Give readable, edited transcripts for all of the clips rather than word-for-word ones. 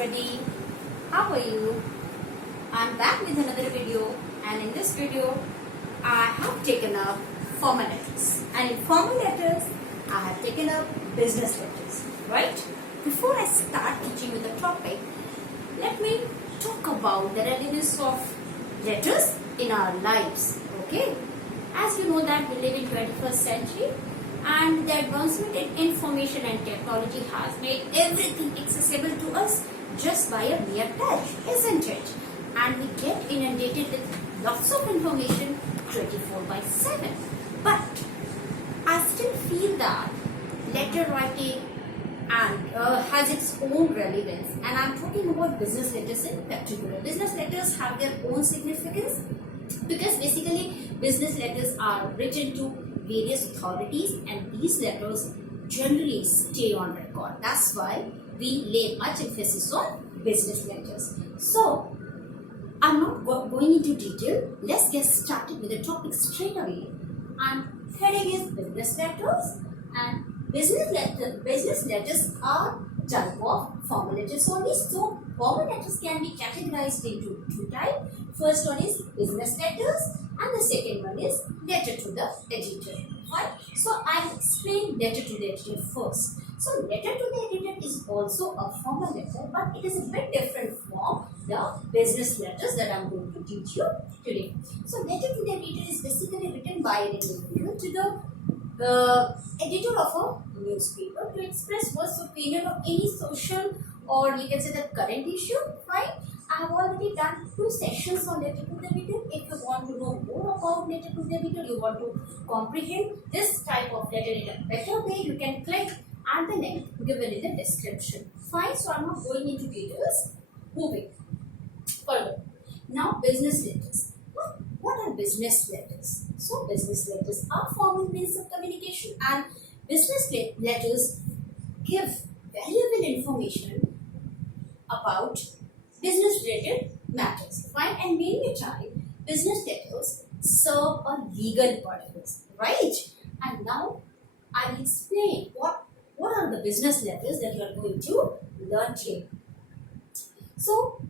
everybody, how are you? I'm back with another video, and in this video I have taken up formal letters, and in formal letters I have taken up business letters, right? Before I start teaching you the topic, let me talk about the relevance of letters in our lives, okay? As you know that we live in 21st century, and the advancement in information and technology has made everything accessible to us just by a mere touch, isn't it? And we get inundated with lots of information 24/7. But I still feel that letter writing and has its own relevance, and I'm talking about business letters in particular. Business letters have their own significance because basically business letters are written to various authorities, and these letters generally stay on record. That's why we lay much emphasis on business letters. So I'm not going into detail. Let's get started with the topic straight away. And heading is business letters, and business letters are type of formal letters only. So formal letters can be categorized into two types. First one is business letters, and the second one is letter to the editor. Right? So I'll explain letter to the editor first. So letter to the editor is also a formal letter, but it is a bit different from the business letters that I'm going to teach you today. So letter to the editor is basically written by an individual to the editor of a newspaper to express one's opinion of any social, or you can say the current issue, right? I have already done 2 sessions on letter to the editor. If you want to know more about letter to the editor, you want to comprehend this type of letter in a better way, you can click and the link given in the description. Fine, so I'm not going into details. Moving further. Now business letters. What are business letters? So business letters are formal means of communication, and business letters give valuable information about business related matters, right? And many a time business letters serve a legal purpose, right? And now I will explain what are the business letters that you are going to learn here. So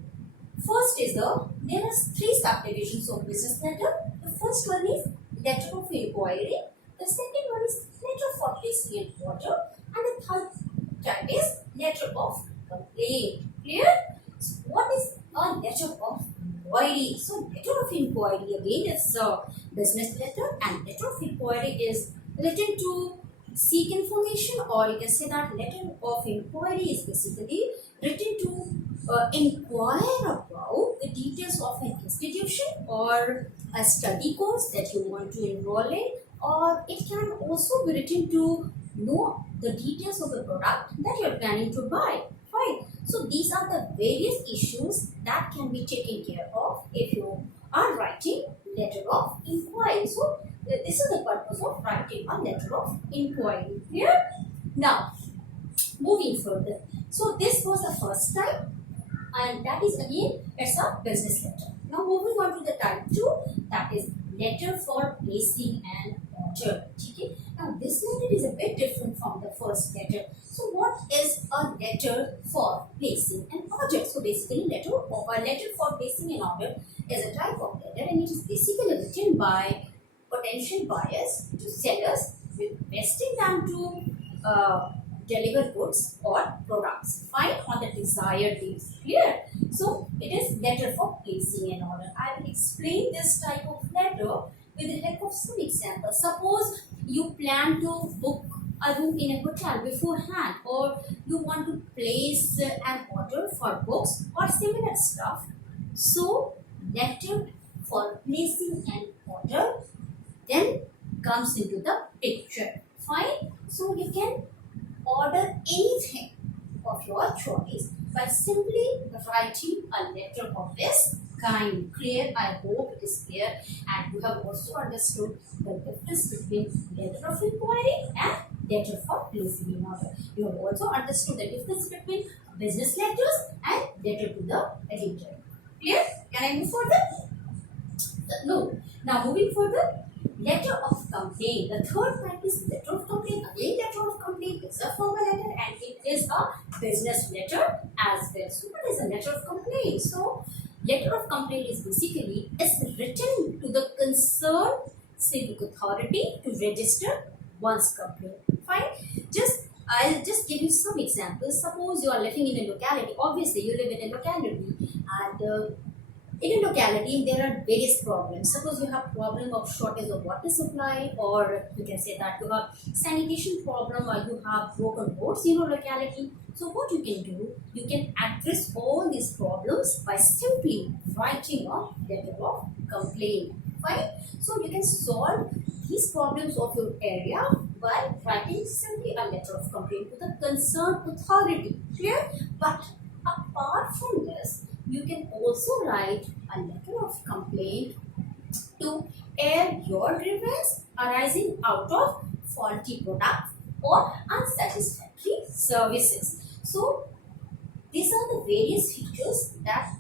first is there are 3 subdivisions of business letter. The first one is letter of inquiry, the second one is letter for placing an order, and the third type is letter of complaint. Clear? So what is a letter of inquiry? So letter of inquiry again is a business letter, and letter of inquiry is written to seek information, or you can say that letter of inquiry is basically written to inquire about the details of an institution or a study course that you want to enroll in, or it can also be written to know the details of the product that you are planning to buy. Right? So these are the various issues that can be taken care of if you are writing letter of inquiry. So this is the purpose of writing a letter of inquiry. Clear? Now moving further. So this was the first type, and that is again it's a business letter. Now moving on to the type 2, that is letter for placing an order. Okay? Now this letter is a bit different from the first letter. So what is a letter for placing an order? So basically a letter for placing an order is a type of letter, and it is basically written by potential buyers to sellers requesting them to deliver goods or products, fine, on the desired days. Clear? So it is letter for placing an order. I will explain this type of letter with the help of some examples. Suppose you plan to book a room in a hotel beforehand, or you want to place an order for books or similar stuff. So letter for placing an order then comes into the picture. Fine. So you can order anything of your choice by simply writing a letter of this kind. Clear? I hope it is clear, and you have also understood the difference between letter of inquiry and letter for placing an order. You have also understood the difference between business letters and letter to the editor. Clear? Can I move further? No. Now moving further, letter of complaint. The third type is letter of complaint. Again, letter of complaint is a formal letter, and it is a business letter as well. So what is a letter of complaint? So letter of complaint is basically written to the concerned civic authority to register one's complaint. Fine. I'll just give you some examples. Suppose you are living in a locality. Obviously, you live in a locality, and in a locality there are various problems. Suppose you have problem of shortage of water supply, or you can say that you have sanitation problem, or you have broken roads in your locality. So what you can do, you can address all these problems by simply writing a letter of complaint. Fine. So you can solve these problems of your area by writing simply a letter of complaint to the concerned authority. Clear? But apart from this, you can also write a letter of complaint to air your grievance arising out of faulty products or unsatisfactory services. So these are the various features that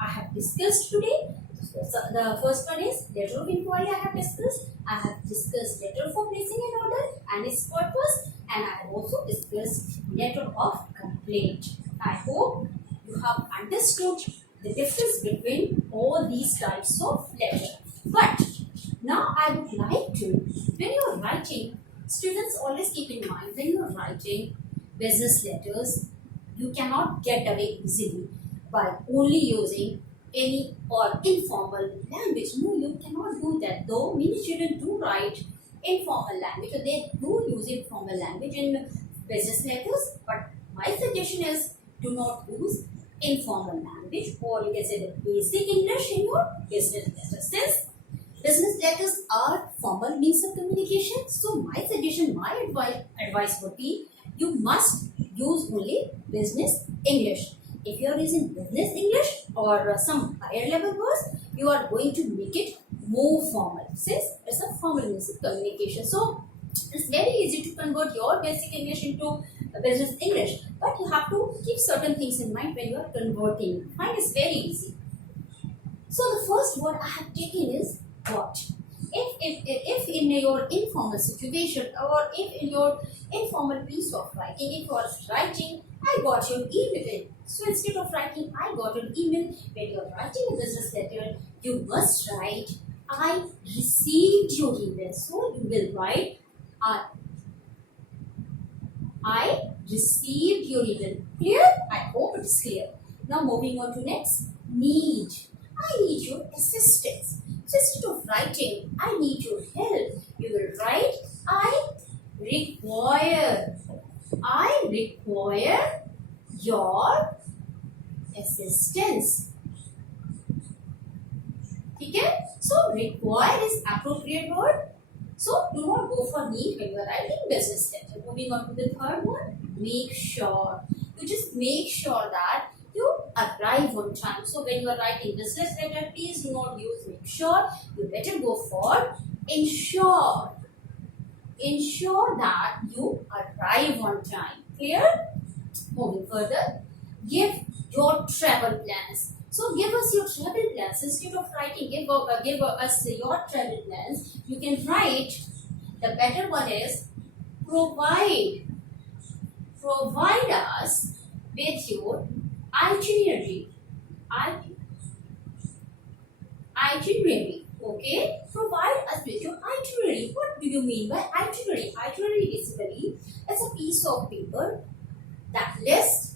I have discussed today. So the first one is letter of inquiry. I have discussed letter for placing an order and its purpose, and I have also discussed letter of complaint. I hope you have understood the difference between all these types of letter. But now I would like to, when you are writing, students always keep in mind, when you are writing business letters, you cannot get away easily by only using any or informal language. No, you cannot do that. Though many children do write informal language, or they do use informal language in business letters, but my suggestion is do not use informal language, or you can say the basic English in your business letters. Since business letters are formal means of communication, so my suggestion, my advice would be you must use only business English. If you are using business English or some higher level words, you are going to make it more formal, since it's a formal means of communication. So it's very easy to convert your basic English into business English, but you have to keep certain things in mind when you are converting. Fine, it's very easy. So the first word I have taken is what. If in your informal situation, or if in your informal piece of writing, if you are writing, I got your email. So instead of writing, I got your email, when you are writing a business letter, you must write, I received your email. So you will write, I received your email. Clear? I hope it is clear. Now moving on to next, need. I need your assistance. So instead of writing, I need your help, you will write, I require your assistance. Okay? So require is appropriate word. So do not go for need when you are writing business letter. Moving on to the third one, make sure. You just make sure that you arrive on time. So when you are writing business letter, please do not use make sure. You better go for ensure. Ensure that you arrive on time. Clear? Moving further, give your travel plans. So give us your travel plans. Instead of writing give us your travel plans, you can write, the better one is provide us with your itinerary. Okay, provide us with your itinerary. What do you mean by itinerary? Itinerary basically is a piece of paper that lists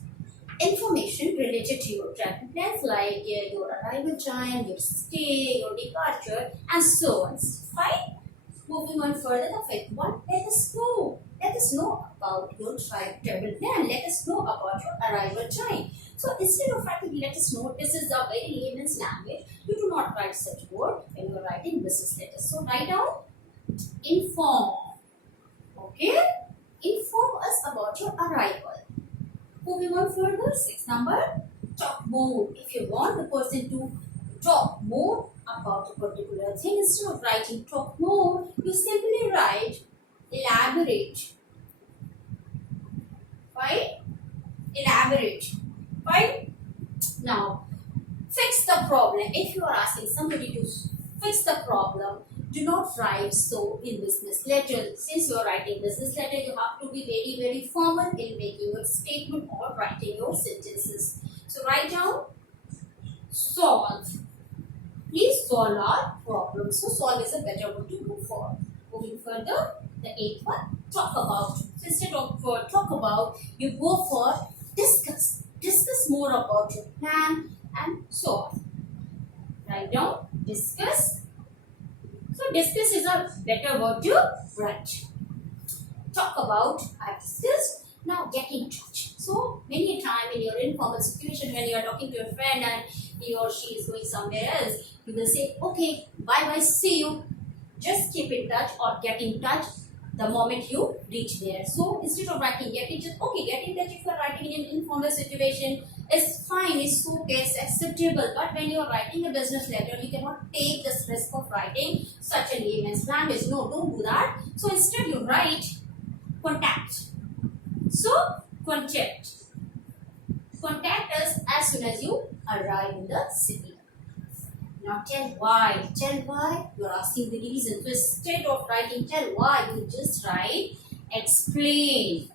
information related to your travel plans, like your arrival time, your stay, your departure, and so on. Fine. Moving on further, the fifth one, let us know. Let us know about your travel plan. Let us know about your arrival time. So instead of writing let us know, this is a very layman's language. You do not write such word when you are writing business letters. So write down inform. Okay? Inform us about your arrival. Moving on further, sixth number, talk more. If you want the person to talk more about a particular thing, instead of writing talk more, you simply write elaborate. Fine? Elaborate. Fine? Now, fix the problem. If you are asking somebody to fix the problem, do not write so in business letter. Since you are writing business letter, you have to be very, very formal in making your statement or writing your sentences. So write down solve. Please solve our problem. So solve is a better word to go for. Moving further, the eighth one, talk about. So instead of talk about, you go for discuss. Discuss more about your plan and solve. Write down discuss. So discuss is a better word to write. Talk about, I discussed. Now get in touch. So many a time in your informal situation when you are talking to your friend and he or she is going somewhere else, you will say, okay, bye bye, see you. Just keep in touch or get in touch the moment you reach there. So instead of writing get in touch, okay, get in touch if you are writing in an informal situation, it's fine, it's okay, it's acceptable. But when you are writing a business letter, you cannot take this risk of writing such a layman's language. No, don't do that. So instead you write contact. So contact. Contact us as soon as you arrive in the city. Now tell why. Tell why. You're asking the reason. So instead of writing tell why, you just write explain.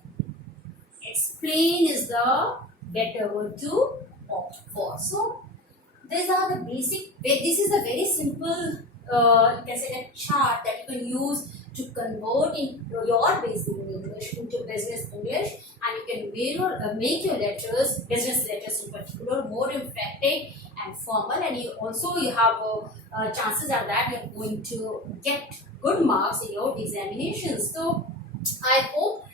Explain is the better word to opt for. So these are the basic. This is a very simple, you can say, a chart that you can use to convert in your basic English into business English, and you can make your letters, business letters in particular, more emphatic and formal, and you have chances are that you're going to get good marks in your examinations. So I hope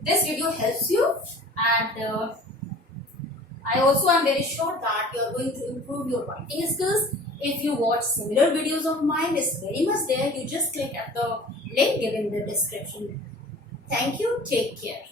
this video helps you, and I also am very sure that you are going to improve your writing skills. If you watch similar videos of mine, it's very much there. You just click at the link given in the description. Thank you. Take care.